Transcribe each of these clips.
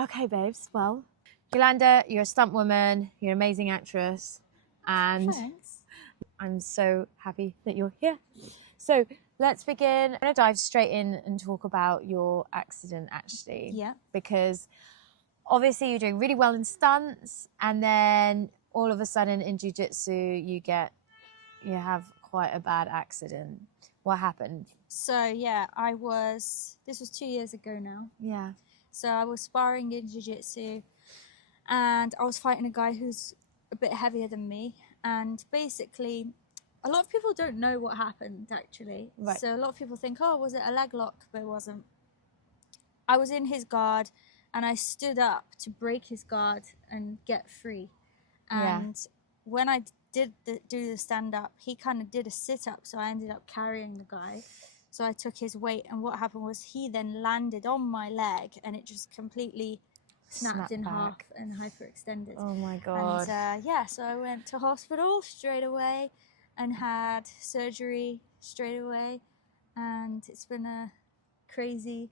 Okay, babes. Well, Yolanda, you're a stunt woman. You're an amazing actress. And Thanks. I'm so happy that you're here. So let's begin. I'm going to dive straight in and talk about your accident, actually. Yeah. Because obviously you're doing really well in stunts. And then all of a sudden in jiu-jitsu, you have quite a bad accident. What happened? So yeah, this was 2 years ago now. Yeah. So I was sparring in jiu-jitsu and I was fighting a guy who's a bit heavier than me. And basically, a lot of people don't know what happened actually. Right. So a lot of people think, oh, was it a leg lock? But it wasn't. I was in his guard and I stood up to break his guard and get free. And when I did do the stand up, he kind of did a sit up, so I ended up carrying the guy. So I took his weight, and what happened was he then landed on my leg, and it just completely snapped in half and hyperextended. Oh my god! And so I went to hospital straight away, and had surgery straight away, and it's been a crazy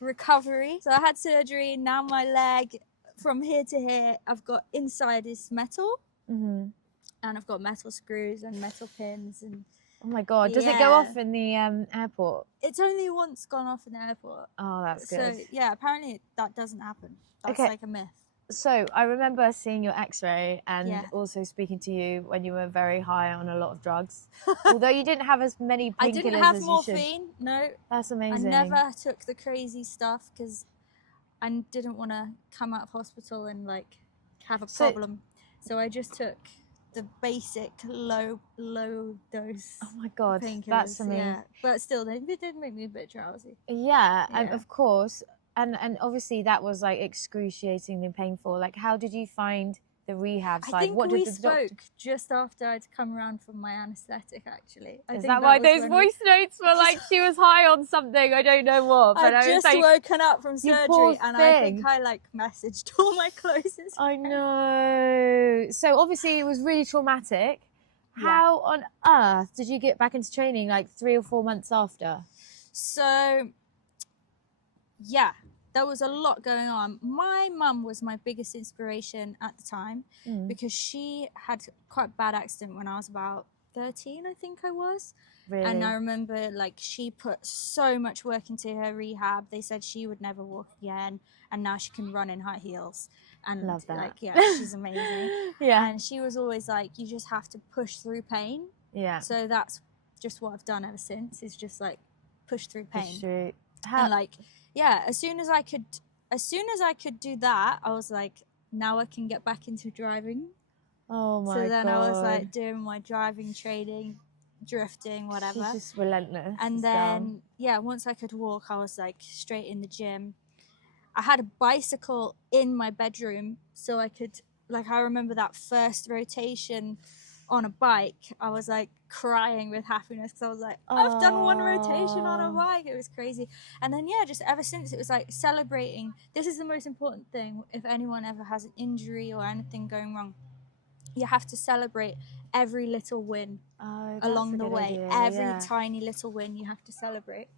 recovery. So I had surgery. Now my leg, from here to here, I've got inside is metal. Mm-hmm. And I've got metal screws and metal pins and... Oh my god, does it go off in the airport? It's only once gone off in the airport. Oh, that's good. So yeah, apparently that doesn't happen. That's okay. like a myth. So I remember seeing your x-ray and also speaking to you when you were very high on a lot of drugs. Although you didn't have as many painkillers as you should. I didn't have morphine, no. That's amazing. I never took the crazy stuff because I didn't want to come out of hospital and like have a problem. So I just took the basic low dose. Oh my god, that's amazing. Yeah. But still, they did make me a bit drowsy. Yeah, and of course, and obviously that was like excruciatingly painful. Like, how did you find the rehab side? I think we spoke just after I'd come around from my anaesthetic, actually. Is that why those voice notes were like she was high on something? I don't know what. But I'd just woken up from surgery and I think I like messaged all my closest friends. I know. So obviously it was really traumatic. How on earth did you get back into training like 3 or 4 months after? So, yeah. There was a lot going on. My mum was my biggest inspiration at the time because she had quite a bad accident when I was about 13, I think I was. Really? And I remember like she put so much work into her rehab. They said she would never walk again, and now she can run in high heels. And love that. Like, yeah, she's amazing. Yeah. And she was always like, you just have to push through pain. Yeah. So that's just what I've done ever since, is just like push through pain. And like, yeah, as soon as I could do that, I was like, now I can get back into driving. Oh my god. So then I was like doing my driving training, drifting, whatever. She's just relentless. And then, once I could walk, I was like straight in the gym. I had a bicycle in my bedroom, so I could, like, I remember that first rotation on a bike, I was like crying with happiness because I was like, I've done one rotation on a bike. It was crazy. And then just ever since, it was like celebrating. This is the most important thing. If anyone ever has an injury or anything going wrong, you have to celebrate every little win along the way. Idea. Every tiny little win you have to celebrate.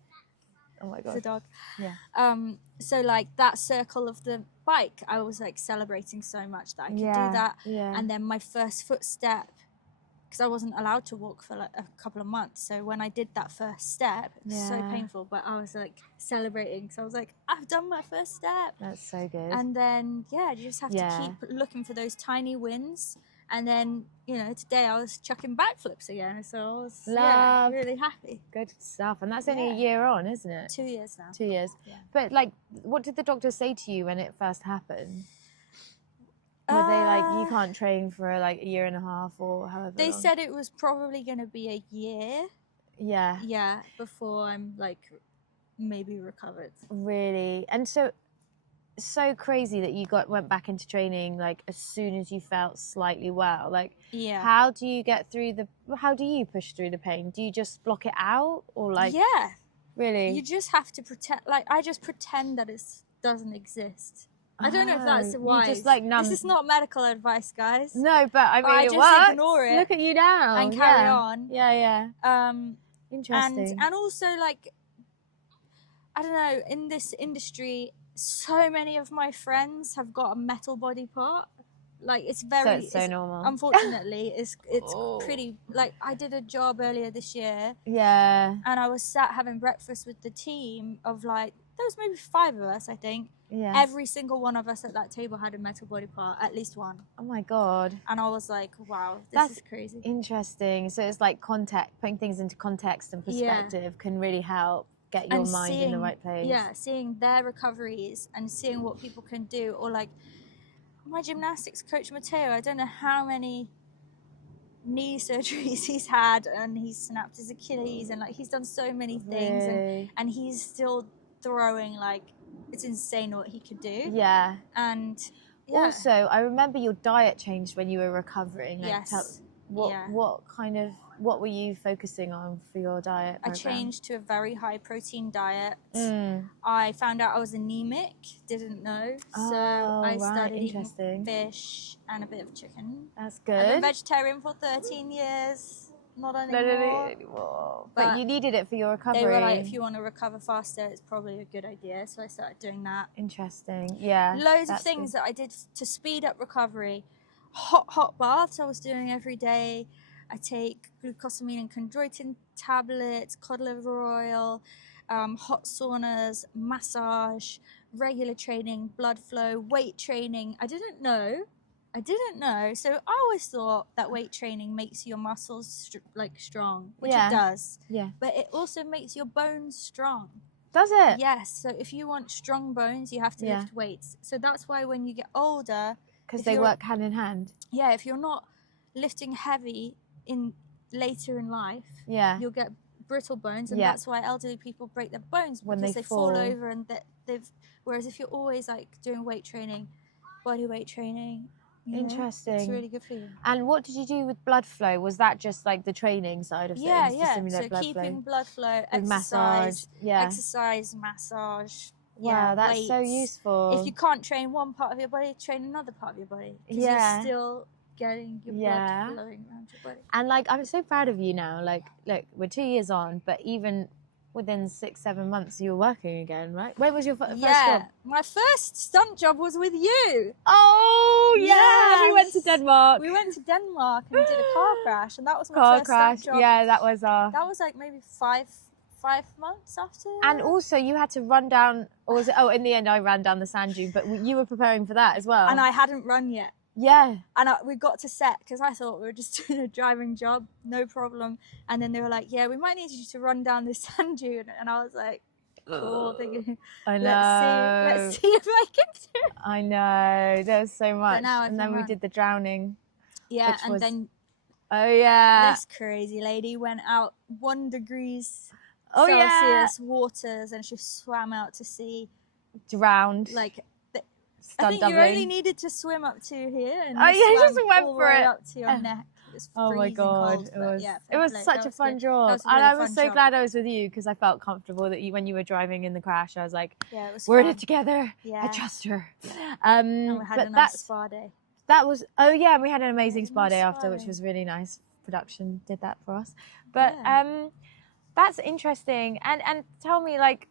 Oh my god. It's a dog. Yeah. So like that circle of the bike, I was like celebrating so much that I could do that. Yeah. And then my first footstep, because I wasn't allowed to walk for like a couple of months. So when I did that first step, it was so painful, but I was like celebrating. So I was like, I've done my first step. That's so good. And then, you just have to keep looking for those tiny wins. And then, today I was chucking backflips again. So I was really happy. Good stuff. And that's only a year on, isn't it? 2 years now. 2 years. Yeah. But like, what did the doctor say to you when it first happened? Were they like, you can't train for like a year and a half or however They long? said it was probably going to be a year. Yeah. Yeah, before I'm like maybe recovered. Really? And so crazy that you went back into training like as soon as you felt slightly well. Like, how do you how do you push through the pain? Do you just block it out or like? Yeah. Really? You just have to pretend, like I just pretend that it doesn't exist. I don't know if that's wise. Just like this is not medical advice, guys. No, but I mean, I it just works. ignore it. Look at you now. And carry on. Yeah. Interesting. And also like, I don't know, in this industry, so many of my friends have got a metal body part. Like it's so normal. Unfortunately, it's pretty. Like I did a job earlier this year. Yeah. And I was sat having breakfast with the team of like there was maybe 5 of us, I think. Yeah. Every single one of us at that table had a metal body part, at least one. Oh my God. And I was like, wow, this is crazy. Interesting. So it's like putting things into context and perspective can really help get your mind in the right place. Yeah, seeing their recoveries and seeing what people can do. Or like my gymnastics coach, Matteo, I don't know how many knee surgeries he's had, and he's snapped his Achilles, and like he's done so many things. Really? And he's still throwing, like, it's insane what he could do. Yeah. And also, I remember your diet changed when you were recovering. Like, yes. What were you focusing on for your diet program? I changed to a very high protein diet. I found out I was anemic, didn't know. So I started eating fish and a bit of chicken. That's good. I've been vegetarian for 13 years. Not anymore. But you needed it for your recovery. They were like, if you want to recover faster, it's probably a good idea. So I started doing that. Interesting. Yeah. Loads of things that I did to speed up recovery. Hot baths I was doing every day. I take glucosamine and chondroitin tablets, cod liver oil, hot saunas, massage, regular training, blood flow, weight training. I didn't know. So I always thought that weight training makes your muscles strong, which it does. Yeah. But it also makes your bones strong. Does it? Yes. So if you want strong bones, you have to lift weights. So that's why when you get older, because they work hand in hand. Yeah. If you're not lifting heavy later in life, you'll get brittle bones, and that's why elderly people break their bones when because they fall over, and they've. Whereas if you're always like doing weight training, body weight training. Interesting. It's really good for you. And what did you do with blood flow? Was that just like the training side of things? To stimulate blood keeping blood flow, with exercise, massage. Wow, that's weights. so useful. If you can't train one part of your body, train another part of your body. Because you're still getting your blood flowing around your body. And like, I'm so proud of you now. Like, look, we're 2 years on, but even within 6-7 months, you were working again, right? Where was your first job? My first stunt job was with you. Oh, yeah. We went to Denmark. We went to Denmark and did a car crash, and that was my first stunt job. Yeah, that was That was like maybe 5 months after. And also, you had to run down, or was it? Oh, in the end, I ran down the sand dune, but you were preparing for that as well. And I hadn't run yet. Yeah. And we got to set because I thought we were just doing a driving job, no problem. And then they were like, yeah, we might need you to run down this sand dune. And I was like, cool. Thinking, I know. Let's see if I can do it. I know. There was so much. And then we did the drowning. Yeah. And then. Oh, yeah. This crazy lady went out 1 degrees Celsius waters, and she swam out to sea. Drowned. Like, I think you only needed to swim up to here, and you just went for it up to your neck. Oh my God, cold, it was such a fun job, and I was so glad I was with you because I felt comfortable that when you were driving in the crash, I was like, we're in it together. I trust her. And we had a nice spa day. That was we had an amazing spa day after, which was really nice. Production did that for us, but that's interesting. And tell me, like,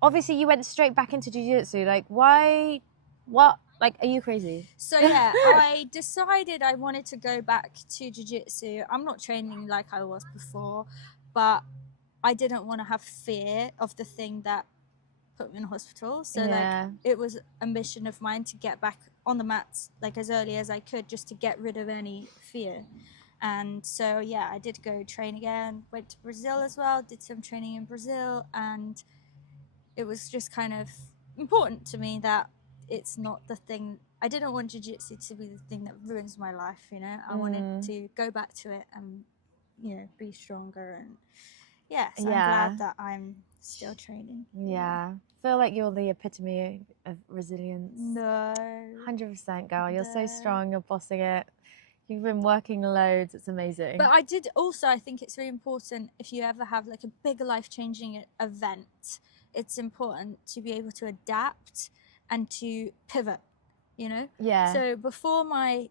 obviously, you went straight back into jiu-jitsu. Like, why? What? Like, are you crazy? So, I decided I wanted to go back to jiu-jitsu. I'm not training like I was before, but I didn't want to have fear of the thing that put me in hospital. So, like, it was a mission of mine to get back on the mats, like, as early as I could, just to get rid of any fear. And so, I did go train again. Went to Brazil as well. Did some training in Brazil, and it was just kind of important to me that it's not the thing. I didn't want jiu-jitsu to be the thing that ruins my life, you know. I wanted to go back to it and, be stronger. And so I'm glad that I'm still training. Yeah. I feel like you're the epitome of resilience. No. 100%, girl. You're so strong. You're bossing it. You've been working loads. It's amazing. But I think it's really important if you ever have like a big life-changing event, it's important to be able to adapt and to pivot, you know? Yeah. So before my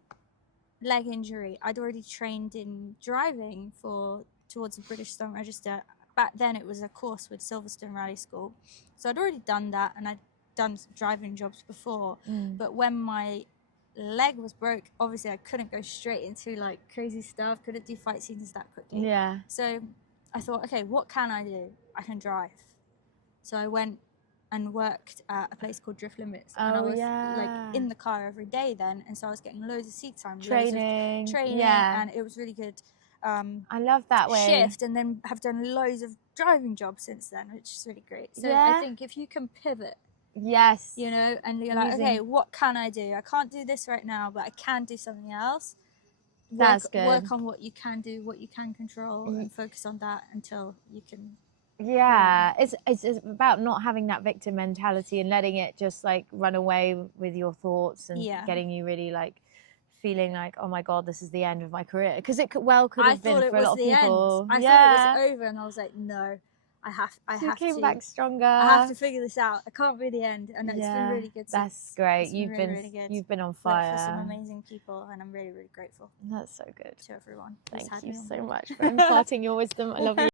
leg injury, I'd already trained in driving towards the British Stunt Register. back then it was a course with Silverstone Rally School. So I'd already done that, and I'd done driving jobs before. But when my leg was broke, obviously I couldn't go straight into like crazy stuff, couldn't do fight scenes that quickly. Yeah. So I thought, okay, what can I do? I can drive. So I went and worked at a place called Drift Limits, and I was like in the car every day then, and so I was getting loads of seat time, training, and it was really good. I love that way. Shift, and then have done loads of driving jobs since then, which is really great. So I think if you can pivot, you know, and you're like, okay, what can I do? I can't do this right now, but I can do something else. That's good. Work on what you can do, what you can control, and focus on that until you can. Yeah, it's about not having that victim mentality and letting it just like run away with your thoughts and getting you really like feeling like, oh my God, this is the end of my career, because it could have been for a lot of people. I thought it was over, and I was like, no, I have came to back stronger. I have to figure this out. It can't be the end, and it's been really good. That's great. You've been on fire. Worked for some amazing people, and I'm really, really grateful. That's so good. To everyone. Thank you so much for imparting your wisdom. I love you.